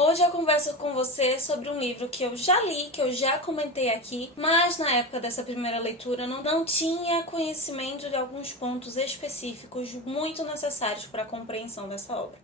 Hoje eu converso com você sobre um livro que eu já li, que eu já comentei aqui, mas na época dessa primeira leitura não tinha conhecimento de alguns pontos específicos muito necessários para a compreensão dessa obra.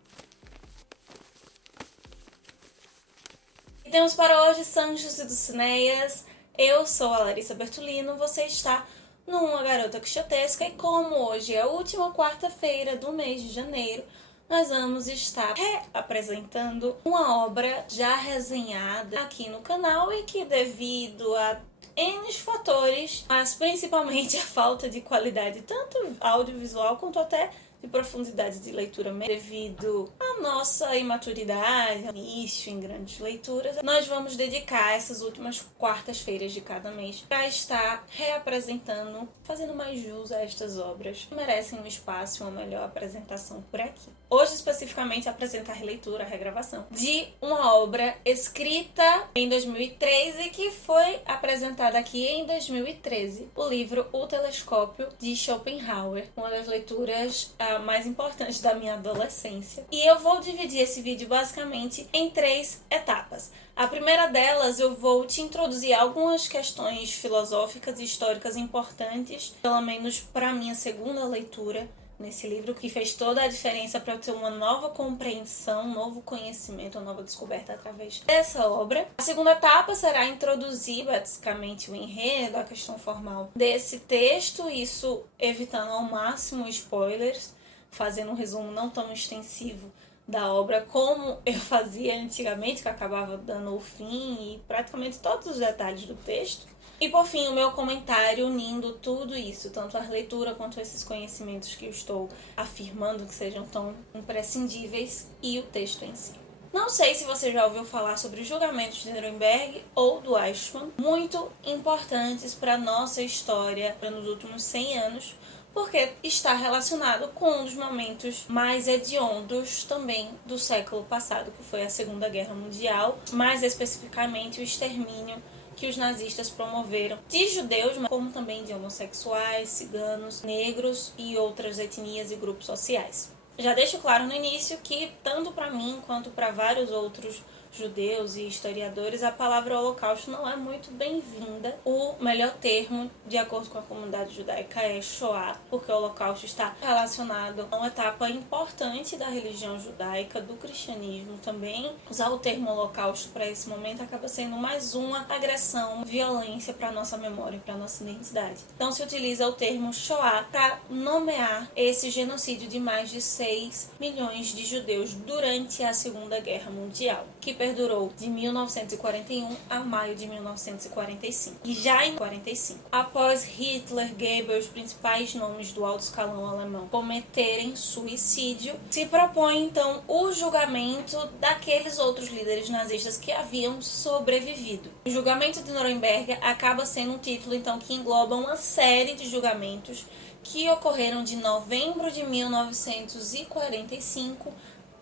E temos para hoje Sanchos e Dulcineias. Eu sou a Larissa Bertolino, você está numa Garota Quixotesca e como hoje é a última quarta-feira do mês de janeiro, nós vamos estar reapresentando uma obra já resenhada aqui no canal e que devido a N fatores, mas principalmente a falta de qualidade tanto audiovisual quanto até de profundidade de leitura devido à nossa imaturidade, início em grandes leituras, nós vamos dedicar essas últimas quartas-feiras de cada mês para estar reapresentando, fazendo mais jus a estas obras que merecem um espaço e uma melhor apresentação por aqui. Hoje, especificamente, apresento a releitura, a regravação de uma obra escrita em 2013 que foi apresentada aqui em 2013, o livro O Telescópio, de Schopenhauer, uma das leituras mais importantes da minha adolescência. E eu vou dividir esse vídeo basicamente em 3 etapas. A primeira delas, eu vou te introduzir algumas questões filosóficas e históricas importantes, pelo menos para a minha segunda leitura nesse livro, que fez toda a diferença para eu ter uma nova compreensão, um novo conhecimento, uma nova descoberta através dessa obra. A segunda etapa será introduzir basicamente o enredo, a questão formal desse texto, isso evitando ao máximo spoilers, fazendo um resumo não tão extensivo da obra como eu fazia antigamente, que acabava dando o fim e praticamente todos os detalhes do texto. E por fim, o meu comentário unindo tudo isso, tanto a leitura quanto esses conhecimentos que eu estou afirmando que sejam tão imprescindíveis e o texto em si. Não sei se você já ouviu falar sobre os julgamentos de Nuremberg ou do Eichmann, muito importantes para a nossa história nos últimos 100 anos, porque está relacionado com um dos momentos mais hediondos também do século passado, que foi a Segunda Guerra Mundial, mais especificamente o extermínio que os nazistas promoveram de judeus, como também de homossexuais, ciganos, negros e outras etnias e grupos sociais. Já deixo claro no início que, tanto para mim quanto para vários outros judeus e historiadores, a palavra holocausto não é muito bem-vinda. O melhor termo, de acordo com a comunidade judaica, é Shoah, porque o holocausto está relacionado a uma etapa importante da religião judaica, do cristianismo também. Usar o termo holocausto para esse momento acaba sendo mais uma agressão, violência para a nossa memória, para a nossa identidade. Então se utiliza o termo Shoah para nomear esse genocídio de mais de 6 milhões de judeus durante a Segunda Guerra Mundial, que perdurou de 1941 a maio de 1945. E já em 45, após Hitler, Goebbels, os principais nomes do alto escalão alemão, cometerem suicídio, se propõe então o julgamento daqueles outros líderes nazistas que haviam sobrevivido. O julgamento de Nuremberg acaba sendo um título então que engloba uma série de julgamentos que ocorreram de novembro de 1945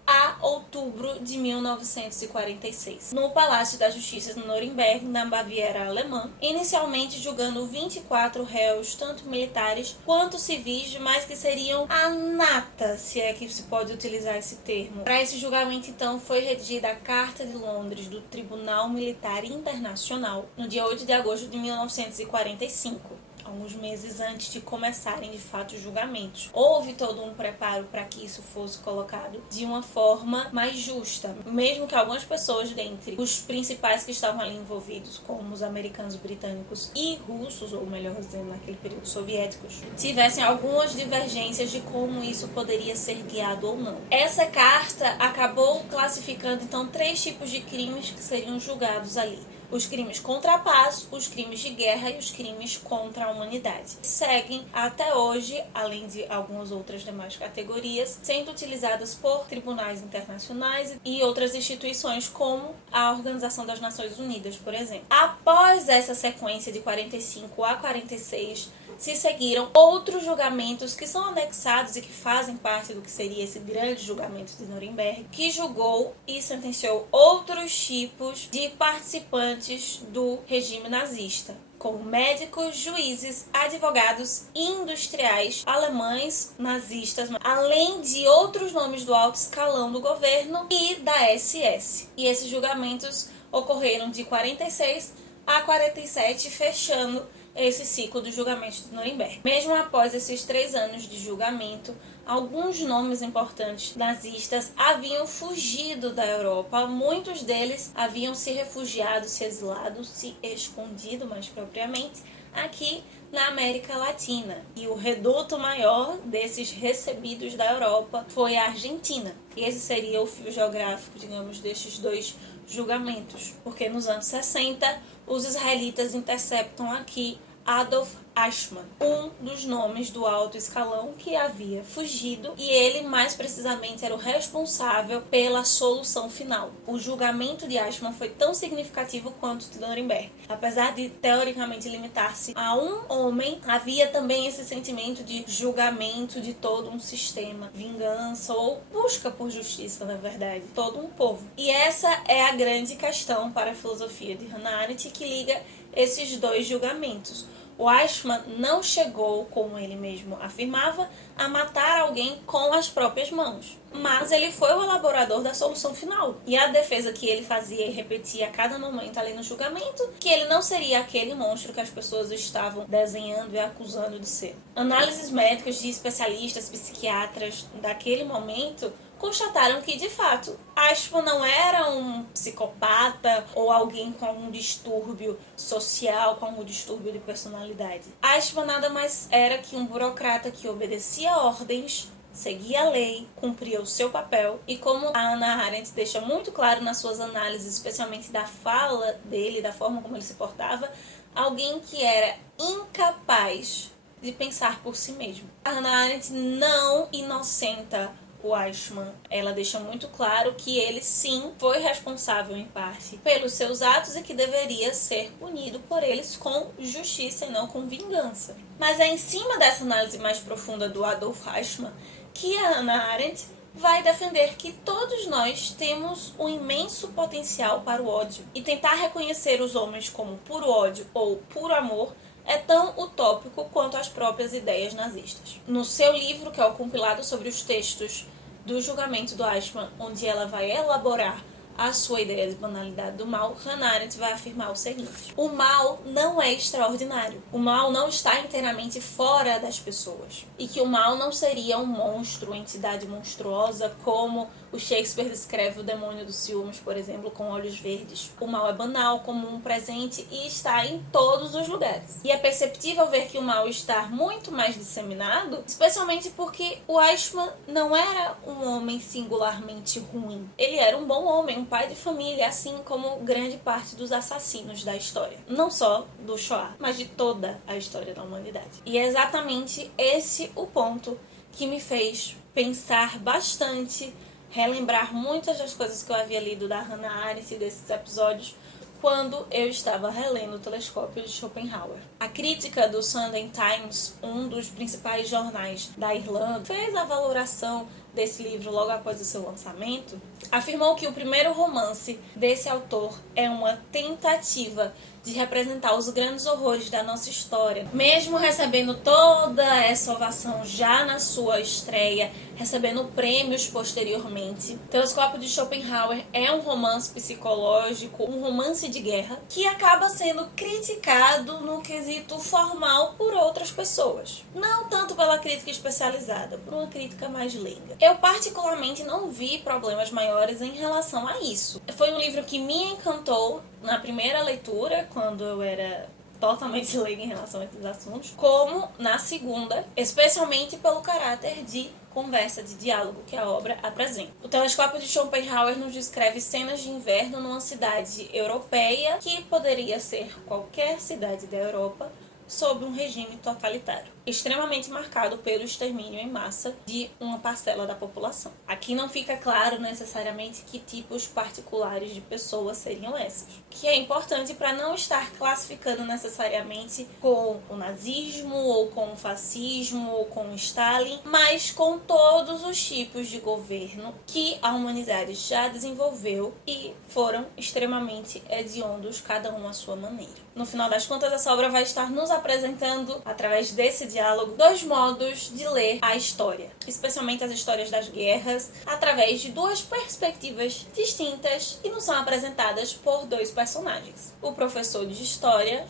a outubro de 1946, no Palácio da Justiça de Nuremberg, na Baviera alemã, inicialmente julgando 24 réus, tanto militares quanto civis, mas que seriam a nata, se é que se pode utilizar esse termo. Para esse julgamento, então, foi redigida a Carta de Londres do Tribunal Militar Internacional, no dia 8 de agosto de 1945. Alguns meses antes de começarem de fato os julgamentos. Houve todo um preparo para que isso fosse colocado de uma forma mais justa. Mesmo que algumas pessoas, dentre os principais que estavam ali envolvidos, como os americanos, britânicos e russos, ou melhor dizendo, naquele período soviéticos, tivessem algumas divergências de como isso poderia ser guiado ou não. Essa carta acabou classificando então 3 tipos de crimes que seriam julgados ali: os crimes contra a paz, os crimes de guerra e os crimes contra a humanidade. Seguem até hoje, além de algumas outras demais categorias, sendo utilizadas por tribunais internacionais e outras instituições como a Organização das Nações Unidas, por exemplo. Após essa sequência de 45 a 46, se seguiram outros julgamentos que são anexados e que fazem parte do que seria esse grande julgamento de Nuremberg, que julgou e sentenciou outros tipos de participantes do regime nazista, como médicos, juízes, advogados e industriais alemães nazistas, além de outros nomes do alto escalão do governo e da SS. E esses julgamentos ocorreram de 46 a 47, fechando esse ciclo dos julgamentos de Nuremberg. Mesmo após esses 3 anos de julgamento, alguns nomes importantes nazistas haviam fugido da Europa. Muitos deles haviam se refugiado, se exilado, se escondido mais propriamente aqui na América Latina. E o reduto maior desses recebidos da Europa foi a Argentina. E esse seria o fio geográfico, digamos, destes dois julgamentos. Porque nos anos 60, os israelitas interceptam aqui Adolf Eichmann, um dos nomes do alto escalão que havia fugido, e ele mais precisamente era o responsável pela solução final. O julgamento de Eichmann foi tão significativo quanto o de Nuremberg. Apesar de teoricamente limitar-se a um homem, havia também esse sentimento de julgamento de todo um sistema, vingança ou busca por justiça, na verdade, todo um povo. E essa é a grande questão para a filosofia de Hannah Arendt, que liga esses dois julgamentos. O Eichmann não chegou, como ele mesmo afirmava, a matar alguém com as próprias mãos, mas ele foi o elaborador da solução final. E a defesa que ele fazia e repetia a cada momento ali no julgamento, que ele não seria aquele monstro que as pessoas estavam desenhando e acusando de ser. Análises médicas de especialistas, psiquiatras daquele momento constataram que, de fato, Eichmann não era um psicopata ou alguém com algum distúrbio social, com algum distúrbio de personalidade. Eichmann nada mais era que um burocrata que obedecia ordens, seguia a lei, cumpria o seu papel, e como a Hannah Arendt deixa muito claro nas suas análises, especialmente da fala dele, da forma como ele se portava, alguém que era incapaz de pensar por si mesmo. A Hannah Arendt não inocenta o Eichmann. Ela deixa muito claro que ele sim foi responsável em parte pelos seus atos e que deveria ser punido por eles com justiça e não com vingança. Mas é em cima dessa análise mais profunda do Adolf Eichmann que a Hannah Arendt vai defender que todos nós temos um imenso potencial para o ódio, e tentar reconhecer os homens como puro ódio ou puro amor é tão utópico quanto as próprias ideias nazistas. No seu livro, que é o compilado sobre os textos do julgamento do Eichmann, onde ela vai elaborar a sua ideia de banalidade do mal, Hannah Arendt vai afirmar o seguinte: o mal não é extraordinário. O mal não está inteiramente fora das pessoas. E que o mal não seria um monstro, uma entidade monstruosa, como o Shakespeare descreve o demônio dos ciúmes, por exemplo, com olhos verdes. O mal é banal, comum, presente e está em todos os lugares. E é perceptível ver que o mal está muito mais disseminado, especialmente porque o Eichmann não era um homem singularmente ruim. Ele era um bom homem, um pai de família, assim como grande parte dos assassinos da história. Não só do Shoah, mas de toda a história da humanidade. E é exatamente esse o ponto que me fez pensar bastante, relembrar muitas das coisas que eu havia lido da Hannah Arendt e desses episódios quando eu estava relendo o Telescópio de Schopenhauer. A crítica do Sunday Times, um dos principais jornais da Irlanda, fez a valoração desse livro logo após o seu lançamento, afirmou que o primeiro romance desse autor é uma tentativa de representar os grandes horrores da nossa história. Mesmo recebendo toda essa ovação já na sua estreia, recebendo prêmios posteriormente, Telescópio de Schopenhauer é um romance psicológico, um romance de guerra, que acaba sendo criticado no quesito formal por outras pessoas. Não tanto pela crítica especializada, por uma crítica mais leiga. Eu particularmente não vi problemas maiores em relação a isso. Foi um livro que me encantou na primeira leitura, quando eu era totalmente leiga em relação a esses assuntos, como na segunda, especialmente pelo caráter de conversa, de diálogo que a obra apresenta. O Telescópio de Schopenhauer nos descreve cenas de inverno numa cidade europeia, que poderia ser qualquer cidade da Europa, sob um regime totalitário. extremamente marcado pelo extermínio em massa de uma parcela da população. Aqui não fica claro necessariamente que tipos particulares de pessoas seriam essas, que é importante para não estar classificando necessariamente com o nazismo, ou com o fascismo, ou com o Stalin, mas com todos os tipos de governo que a humanidade já desenvolveu e foram extremamente hediondos, cada um à sua maneira. No final das contas, essa obra vai estar nos apresentando, através desse diálogo, dois modos de ler a história, especialmente as histórias das guerras, através de duas perspectivas distintas que nos são apresentadas por dois personagens: o professor de história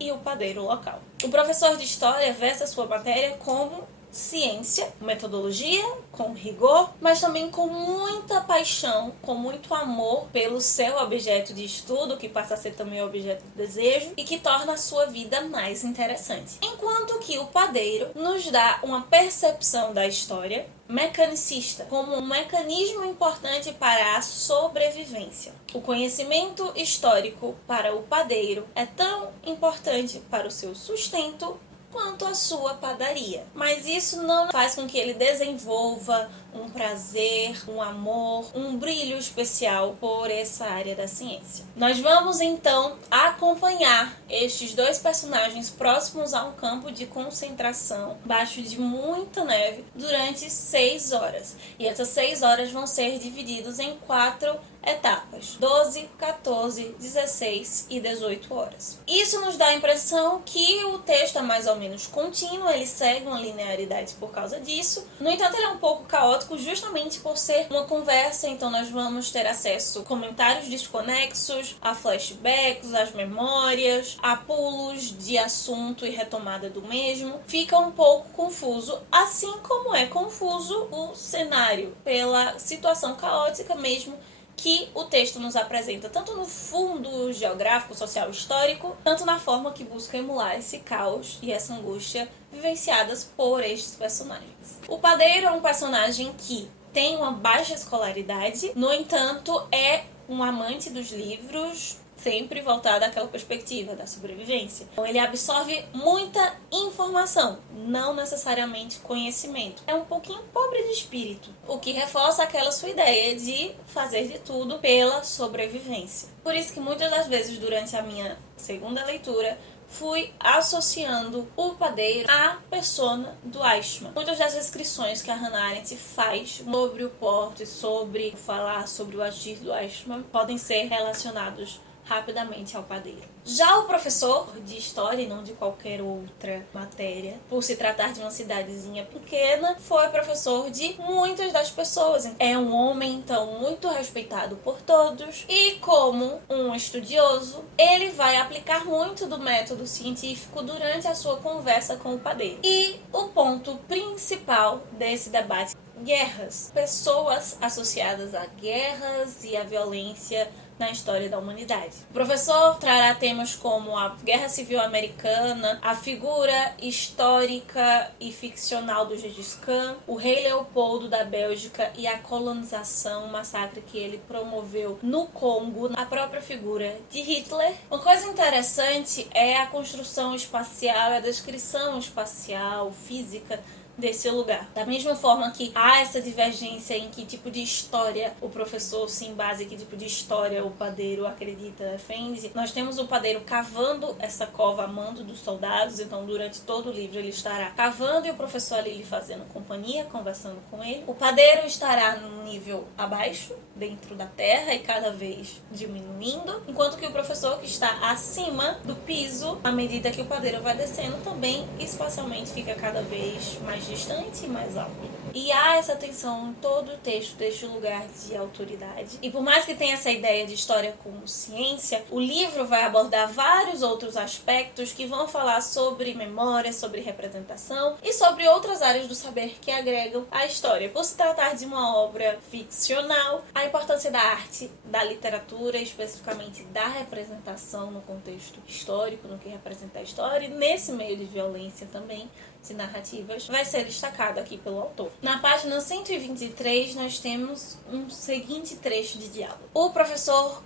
e o padeiro local. O professor de história vê essa sua matéria como ciência, metodologia, com rigor, mas também com muita paixão, com muito amor pelo seu objeto de estudo, que passa a ser também objeto de desejo e que torna a sua vida mais interessante. Enquanto que o padeiro nos dá uma percepção da história mecanicista, como um mecanismo importante para a sobrevivência. O conhecimento histórico para o padeiro é tão importante para o seu sustento quanto a sua padaria. Mas isso não faz com que ele desenvolva um prazer, um amor, um brilho especial por essa área da ciência. Nós vamos então acompanhar estes dois personagens próximos a um campo de concentração, baixo de muita neve, durante 6 horas. E essas 6 horas vão ser divididas em 4 etapas: 12, 14, 16 e 18 horas. Isso nos dá a impressão que o texto é mais ou menos contínuo, ele segue uma linearidade por causa disso. No entanto, ele é um pouco caótico justamente por ser uma conversa, então nós vamos ter acesso a comentários desconexos, a flashbacks, às memórias, a pulos de assunto e retomada do mesmo. Fica um pouco confuso, assim como é confuso o cenário, pela situação caótica mesmo que o texto nos apresenta, tanto no fundo geográfico, social, histórico, tanto na forma que busca emular esse caos e essa angústia vivenciadas por estes personagens. O padeiro é um personagem que tem uma baixa escolaridade, no entanto, é um amante dos livros, sempre voltado àquela perspectiva da sobrevivência. Então, ele absorve muita informação, não necessariamente conhecimento. É um pouquinho pobre de espírito, o que reforça aquela sua ideia de fazer de tudo pela sobrevivência. Por isso que muitas das vezes, durante a minha segunda leitura, fui associando o padeiro à persona do Eichmann. Muitas das descrições que a Hannah Arendt faz sobre o Porto e sobre falar sobre o agir do Eichmann podem ser relacionados rapidamente ao padeiro. Já o professor de história, e não de qualquer outra matéria, por se tratar de uma cidadezinha pequena, foi professor de muitas das pessoas. É um homem, então, muito respeitado por todos, e como um estudioso, ele vai aplicar muito do método científico durante a sua conversa com o padeiro. E o ponto principal desse debate: guerras. Pessoas associadas a guerras e a violência na história da humanidade. O professor trará temas como a Guerra Civil Americana, a figura histórica e ficcional do Gengis Khan, o rei Leopoldo da Bélgica e a colonização, o massacre que ele promoveu no Congo, a própria figura de Hitler. Uma coisa interessante é a construção espacial, a descrição espacial, física desse lugar. Da mesma forma que há essa divergência em que tipo de história o professor se embasa, que tipo de história o padeiro acredita, defende, nós temos o padeiro cavando essa cova a mando dos soldados, então durante todo o livro ele estará cavando e o professor ali lhe fazendo companhia, conversando com ele. O padeiro estará num nível abaixo, dentro da terra, e cada vez diminuindo, enquanto que o professor, que está acima do piso, à medida que o padeiro vai descendo, também espacialmente fica cada vez mais distante e mais alto. E há essa tensão em todo o texto deste lugar de autoridade. E por mais que tenha essa ideia de história como ciência, o livro vai abordar vários outros aspectos que vão falar sobre memória, sobre representação e sobre outras áreas do saber que agregam à história. Por se tratar de uma obra ficcional, a importância da arte, da literatura, especificamente da representação no contexto histórico, no que representa a história, e nesse meio de violência também, de narrativas, vai ser destacado aqui pelo autor. Na página 123, nós temos um seguinte trecho de diálogo. O professor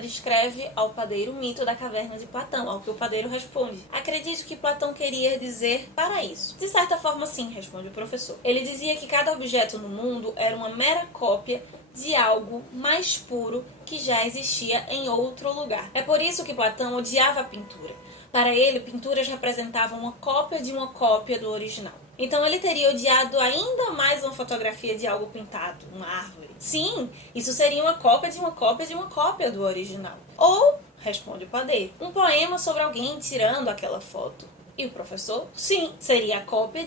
descreve ao padeiro o mito da caverna de Platão, ao que o padeiro responde: acredito que Platão queria dizer para isso. De certa forma, sim, responde o professor. Ele dizia que cada objeto no mundo era uma mera cópia de algo mais puro que já existia em outro lugar. É por isso que Platão odiava a pintura. Para ele, pinturas representavam uma cópia do original. Então ele teria odiado ainda mais uma fotografia de algo pintado, uma árvore. Sim, isso seria uma cópia do original. Ou, responde o padeiro, um poema sobre alguém tirando aquela foto. E o professor, sim, seria a cópia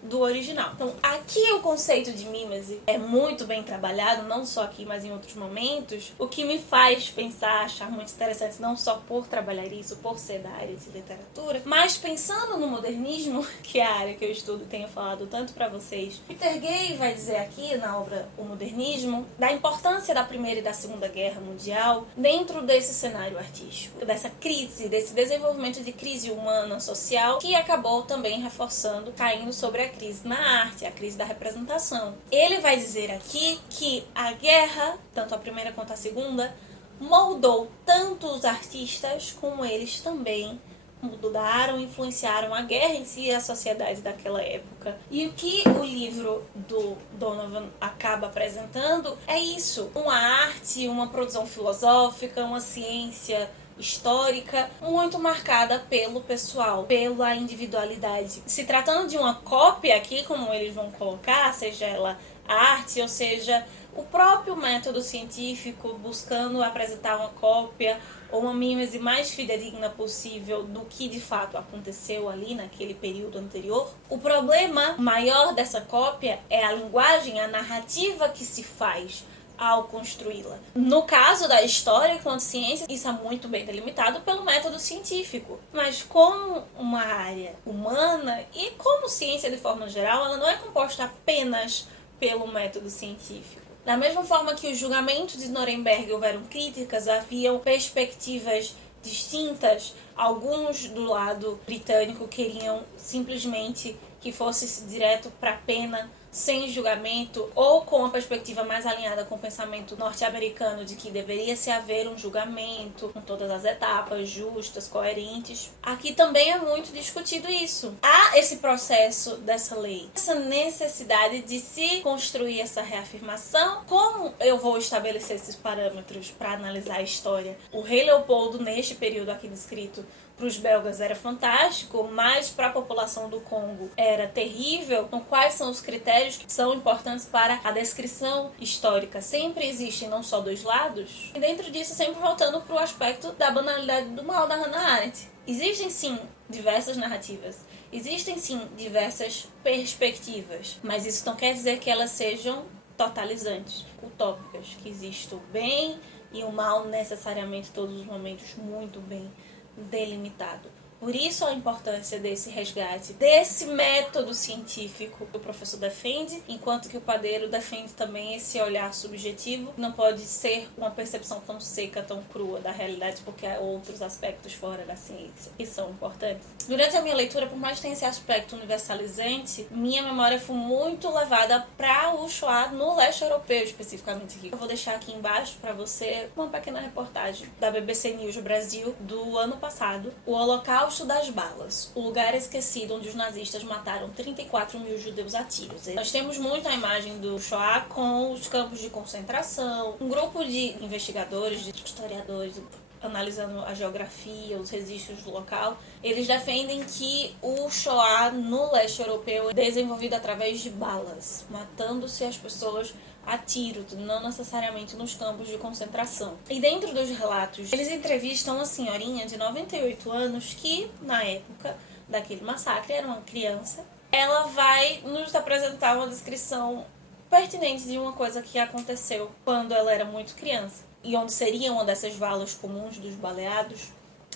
do original. Então, aqui o conceito de mímese é muito bem trabalhado, não só aqui, mas em outros momentos, o que me faz pensar, achar muito interessante, não só por trabalhar isso, por ser da área de literatura, mas pensando no modernismo, que é a área que eu estudo e tenho falado tanto para vocês. Peter Gay vai dizer aqui, na obra O Modernismo, da importância da Primeira e da Segunda Guerra Mundial dentro desse cenário artístico, dessa crise, desse desenvolvimento de crise humana, social, que acabou também reforçando, caindo sobre a crise na arte, a crise da representação. Ele vai dizer aqui que a guerra, tanto a primeira quanto a segunda, moldou tanto os artistas como eles também mudaram, influenciaram a guerra em si e a sociedade daquela época. E o que o livro do Donovan acaba apresentando é isso, uma arte, uma produção filosófica, uma ciência histórica muito marcada pelo pessoal, pela individualidade. Se tratando de uma cópia aqui, como eles vão colocar, seja ela arte ou seja o próprio método científico buscando apresentar uma cópia ou uma mímese mais fidedigna possível do que de fato aconteceu ali naquele período anterior. O problema maior dessa cópia é a linguagem, a narrativa que se faz ao construí-la. No caso da história enquanto ciência, isso é muito bem delimitado pelo método científico. Mas como uma área humana e como ciência de forma geral, ela não é composta apenas pelo método científico. Da mesma forma que os julgamentos de Nuremberg houveram críticas, haviam perspectivas distintas. Alguns do lado britânico queriam simplesmente que fosse direto para a pena, sem julgamento, ou com uma perspectiva mais alinhada com o pensamento norte-americano de que deveria se haver um julgamento com todas as etapas justas, coerentes. Aqui também é muito discutido isso. Há esse processo dessa lei, essa necessidade de se construir essa reafirmação. Como eu vou estabelecer esses parâmetros para analisar a história? O rei Leopoldo, neste período aqui descrito, para os belgas era fantástico, mas para a população do Congo era terrível. Então, quais são os critérios que são importantes para a descrição histórica? Sempre existem não só dois lados, e dentro disso sempre voltando para o aspecto da banalidade do mal da Hannah Arendt. Existem sim diversas narrativas, existem sim diversas perspectivas, mas isso não quer dizer que elas sejam totalizantes, utópicas, que existe o bem e o mal necessariamente todos os momentos muito bem delimitado. Por isso a importância desse resgate, desse método científico que o professor defende, enquanto que o padeiro defende também esse olhar subjetivo. Não pode ser uma percepção tão seca, tão crua da realidade, porque há outros aspectos fora da ciência que são importantes. Durante a minha leitura, por mais que tenha esse aspecto universalizante, minha memória foi muito levada para o Shoah no leste europeu, especificamente aqui. Eu vou deixar aqui embaixo para você uma pequena reportagem da BBC News Brasil do ano passado, o Holocausto das Balas, o lugar esquecido onde os nazistas mataram 34 mil judeus a tiros. Nós temos muito a imagem do Shoah com os campos de concentração, um grupo de investigadores, de historiadores, analisando a geografia, os registros do local, eles defendem que o Shoah no leste europeu é desenvolvido através de balas, matando-se as pessoas a tiro, não necessariamente nos campos de concentração. E dentro dos relatos, eles entrevistam uma senhorinha de 98 anos que, na época daquele massacre, era uma criança. Ela vai nos apresentar uma descrição pertinente de uma coisa que aconteceu quando ela era muito criança, e onde seria uma dessas valas comuns dos baleados.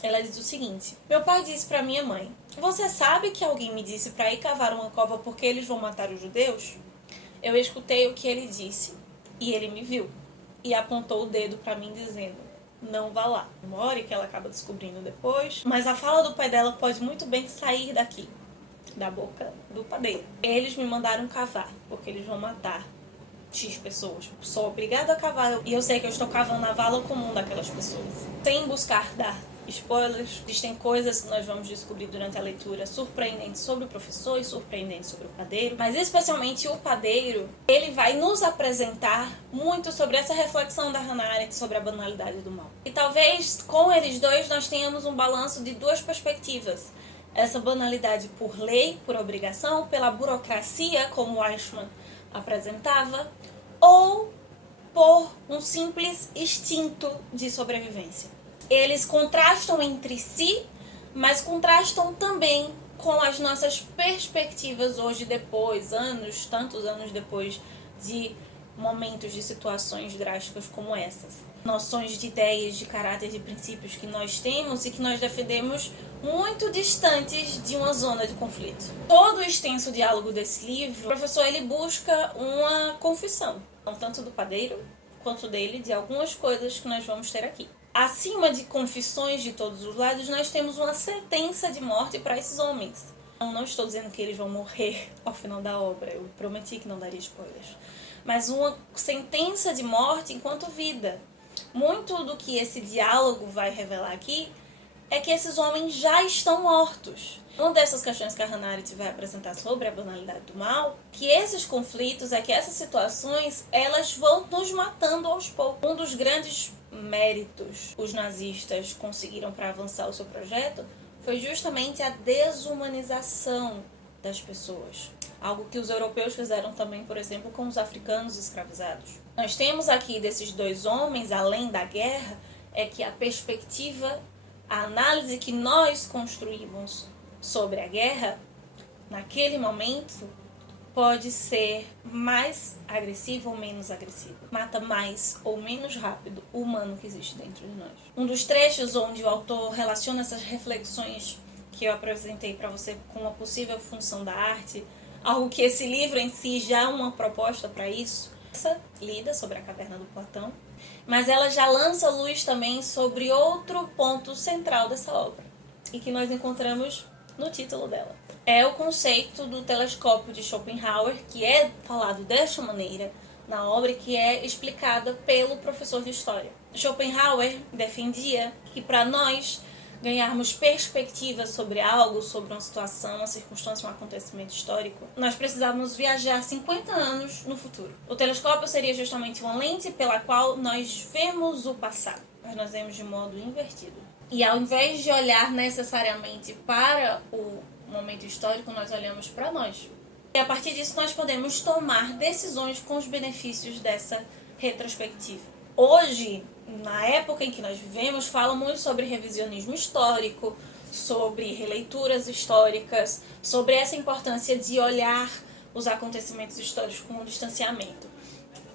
Ela diz o seguinte: meu pai disse para minha mãe, você sabe que alguém me disse para ir cavar uma cova porque eles vão matar os judeus? Eu escutei o que ele disse e ele me viu e apontou o dedo para mim dizendo, não vá lá. Demore, que ela acaba descobrindo depois, mas a fala do pai dela pode muito bem sair daqui, da boca do padeiro. Eles me mandaram cavar, porque eles vão matar X pessoas. Sou obrigada a cavar e eu sei que eu estou cavando a vala comum daquelas pessoas. Sem buscar dar spoilers, existem coisas que nós vamos descobrir durante a leitura surpreendentes sobre o professor e surpreendentes sobre o padeiro, mas especialmente o padeiro, ele vai nos apresentar muito sobre essa reflexão da Hannah Arendt sobre a banalidade do mal. E talvez com eles dois nós tenhamos um balanço de duas perspectivas. Essa banalidade por lei, por obrigação, pela burocracia, como Eichmann apresentava, ou por um simples instinto de sobrevivência. Eles contrastam entre si, mas contrastam também com as nossas perspectivas hoje depois, tantos anos depois de momentos de situações drásticas como essas. Noções de ideias, de caráter, de princípios que nós temos e que nós defendemos muito distantes de uma zona de conflito. Todo o extenso diálogo desse livro, o professor ele busca uma confissão, tanto do padeiro quanto dele, de algumas coisas que nós vamos ter aqui. Acima de confissões de todos os lados, nós temos uma sentença de morte para esses homens. Não estou dizendo que eles vão morrer ao final da obra, eu prometi que não daria spoilers. Mas uma sentença de morte enquanto vida. Muito do que esse diálogo vai revelar aqui é que esses homens já estão mortos. Uma dessas questões que a Hannah Arendt vai apresentar sobre a banalidade do mal, que esses conflitos, que essas situações, elas vão nos matando aos poucos. Um dos grandes méritos os nazistas conseguiram para avançar o seu projeto foi justamente a desumanização das pessoas. Algo que os europeus fizeram também, por exemplo, com os africanos escravizados. Nós temos aqui desses dois homens, além da guerra, é que a perspectiva, a análise que nós construímos sobre a guerra, naquele momento, pode ser mais agressiva ou menos agressiva. Mata mais ou menos rápido o humano que existe dentro de nós. Um dos trechos onde o autor relaciona essas reflexões que eu apresentei para você com a possível função da arte, algo que esse livro em si já é uma proposta para isso, essa lida sobre a caverna do Platão, mas ela já lança luz também sobre outro ponto central dessa obra, e que nós encontramos no título dela. É o conceito do telescópio de Schopenhauer, que é falado desta maneira na obra e que é explicada pelo professor de História. Schopenhauer defendia que para nós ganharmos perspectiva sobre algo, sobre uma situação, uma circunstância, um acontecimento histórico, nós precisávamos viajar 50 anos no futuro. O telescópio seria justamente uma lente pela qual nós vemos o passado, mas nós vemos de modo invertido. E ao invés de olhar necessariamente para o momento histórico, nós olhamos para nós. E a partir disso nós podemos tomar decisões com os benefícios dessa retrospectiva. Hoje, na época em que nós vivemos, fala muito sobre revisionismo histórico, sobre releituras históricas, sobre essa importância de olhar os acontecimentos históricos com um distanciamento.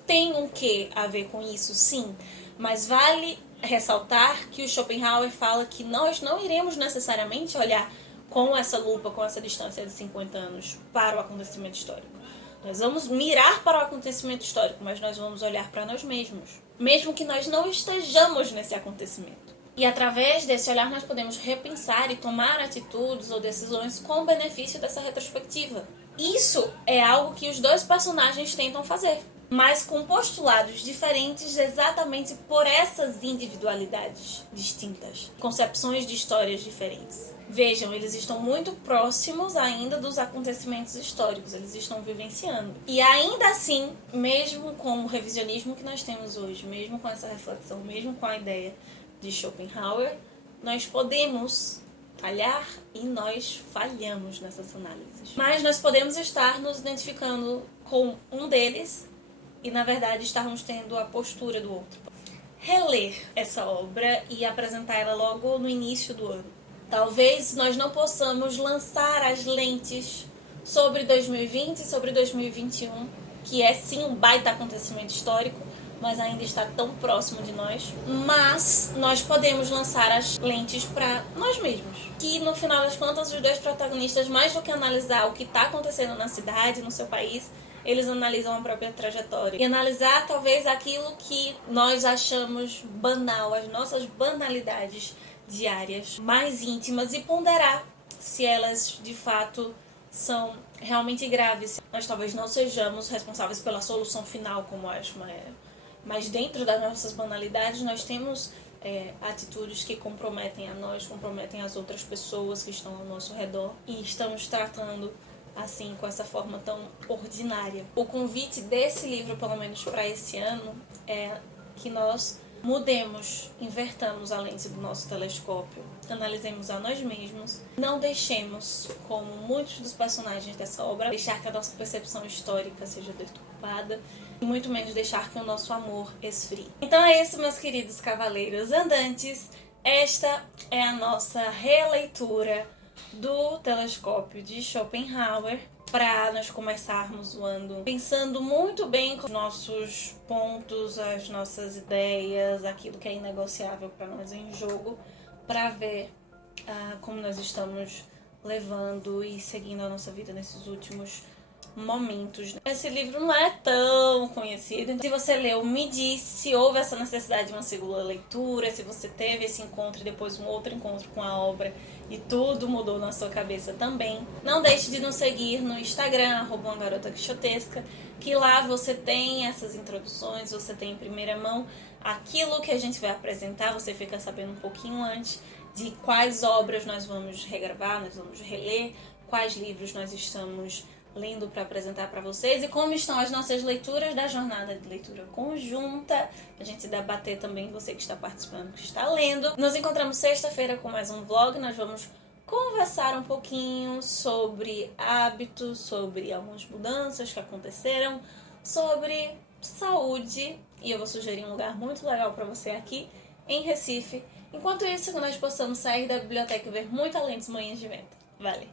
Tem um quê a ver com isso, sim, mas vale ressaltar que o Schopenhauer fala que nós não iremos necessariamente olhar com essa lupa, com essa distância de 50 anos para o acontecimento histórico. Nós vamos mirar para o acontecimento histórico, mas nós vamos olhar para nós mesmos, mesmo que nós não estejamos nesse acontecimento. E através desse olhar nós podemos repensar e tomar atitudes ou decisões com o benefício dessa retrospectiva. Isso é algo que os dois personagens tentam fazer, mas com postulados diferentes exatamente por essas individualidades distintas, concepções de histórias diferentes. Vejam, eles estão muito próximos ainda dos acontecimentos históricos, eles estão vivenciando. E ainda assim, mesmo com o revisionismo que nós temos hoje, mesmo com essa reflexão, mesmo com a ideia de Schopenhauer, nós podemos falhar e nós falhamos nessas análises. Mas nós podemos estar nos identificando com um deles e, na verdade, estarmos tendo a postura do outro. Reler essa obra e apresentar ela logo no início do ano. Talvez nós não possamos lançar as lentes sobre 2020 e sobre 2021, que é sim um baita acontecimento histórico, mas ainda está tão próximo de nós. Mas nós podemos lançar as lentes para nós mesmos. Que no final das contas, os dois protagonistas, mais do que analisar o que está acontecendo na cidade, no seu país, eles analisam a própria trajetória. E analisar talvez aquilo que nós achamos banal, as nossas banalidades diárias mais íntimas, e ponderar se elas de fato são realmente graves. Nós talvez não sejamos responsáveis pela solução final, como acho, mas dentro das nossas banalidades nós temos atitudes que comprometem a nós, comprometem as outras pessoas que estão ao nosso redor, e estamos tratando assim, com essa forma tão ordinária. O convite desse livro, pelo menos para esse ano, é que nós mudemos, invertamos a lente do nosso telescópio, analisemos a nós mesmos, não deixemos, como muitos dos personagens dessa obra, deixar que a nossa percepção histórica seja deturpada, e muito menos deixar que o nosso amor esfrie. Então é isso, meus queridos cavaleiros andantes. Esta é a nossa releitura do Telescópio de Schopenhauer, para nós começarmos o ano pensando muito bem com os nossos pontos, as nossas ideias, aquilo que é inegociável para nós em jogo, para ver como nós estamos levando e seguindo a nossa vida nesses últimos momentos. Esse livro não é tão conhecido, então, se você leu, me diz se houve essa necessidade de uma segunda leitura, se você teve esse encontro e depois um outro encontro com a obra e tudo mudou na sua cabeça também. Não deixe de nos seguir no Instagram, @umaGarotaQuixotesca, que lá você tem essas introduções, você tem em primeira mão aquilo que a gente vai apresentar, você fica sabendo um pouquinho antes de quais obras nós vamos regravar, nós vamos reler, quais livros nós estamos lendo para apresentar para vocês e como estão as nossas leituras da jornada de leitura conjunta. A gente debater também, você que está participando, que está lendo. Nos encontramos sexta-feira com mais um vlog. Nós vamos conversar um pouquinho sobre hábitos, sobre algumas mudanças que aconteceram, sobre saúde, e eu vou sugerir um lugar muito legal para você aqui em Recife. Enquanto isso, que nós possamos sair da biblioteca e ver muito além das manhãs de vento. Vale!